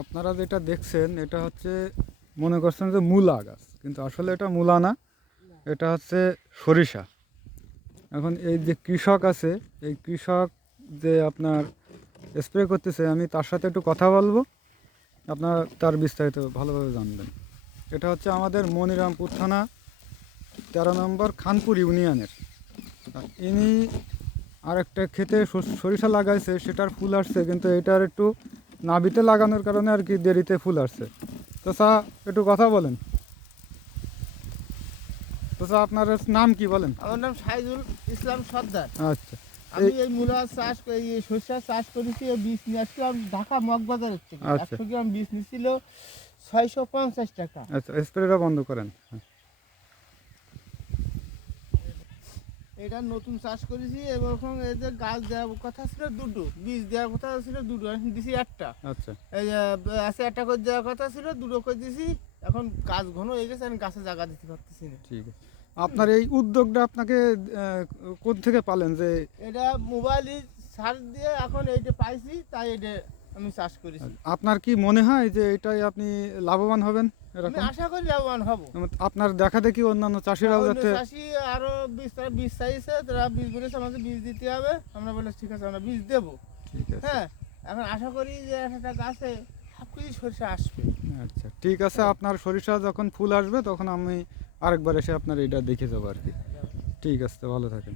আপনারা যেটা দেখছেন এটা হচ্ছে মনে করছেন যে মূলা গাছ, কিন্তু আসলে এটা মূলা না, এটা হচ্ছে সরিষা। এখন এই যে কৃষক আছে, এই কৃষক যে আপনার স্প্রে করতেছে, আমি তার সাথে একটু কথা বলবো, আপনার তার বিস্তারিত ভালোভাবে জানবেন। এটা হচ্ছে আমাদের মনিরামপুর থানা 13 নম্বর খানপুর ইউনিয়নের। ইনি আরেকটা ক্ষেতে সরিষা লাগাইছে, সেটার ফুল আসছে, কিন্তু এটার একটু নাভিতে লাগানোর কারণে আর কি দেরিতে ফুল আসছে। তো স্যার একটু কথা বলেন। তো স্যার আপনার নাম কি বলেন? আমার নাম শাহিদুল ইসলাম সর্দার। আচ্ছা, আমি এই মূলা চাষ এই সরিষা চাষ করেছি। এই বীজ নিয়ে আসছিলাম ঢাকা মগবাজারের থেকে। আচ্ছা। 100 গ্রাম বীজ নিছিল 650 টাকা। আচ্ছা, স্প্রেটা বন্ধ করেন। হ্যাঁ। এটা নতুন চাষ করেছি এবং এই যে গাছ দেওয়ার কথা ছিল দুটো, বীজ দেওয়ার কথা ছিল দুটো, এখন দিছি একটা। আচ্ছা, এই যে আছে একটা করে দেওয়ার কথা ছিল, দুটো করে দিছি। এখন গাছ ঘন হয়ে গেছে, আমি গাছে জায়গা দিতে পারতেছি না। ঠিক আছে। আপনার এই উদ্যোগটা আপনাকে কোন থেকে পালেন যে? এটা মোবাইলে সার্চ দিয়ে এখন এইটা পাইছি, তাই এটা আমি চাষ করেছি। আপনার কি মনে হয় যে এটাই আপনি লাভবান হবেন আমি এরকম? আশা করি লাভবান হব। আপনার দেখা দেখি অন্যান্য চাষিরাও অন্য যাতে। চাষি আরো তারা বীজ চাইছে, তারা বীজ বলেছে আমাকে বীজ দিতে হবে। আমরা বলে ঠিক আছে, আমরা বীজ দেবো। ঠিক আছে। হ্যাঁ, এখন আশা করি যে একটা গাছে সব কিছু সরিষা আসবে। আচ্ছা, ঠিক আছে। আপনার সরিষা যখন ফুল আসবে তখন আমি আরেকবার এসে আপনার এটা দেখে যাবো আর কি। ঠিক আছে, ভালো থাকেন।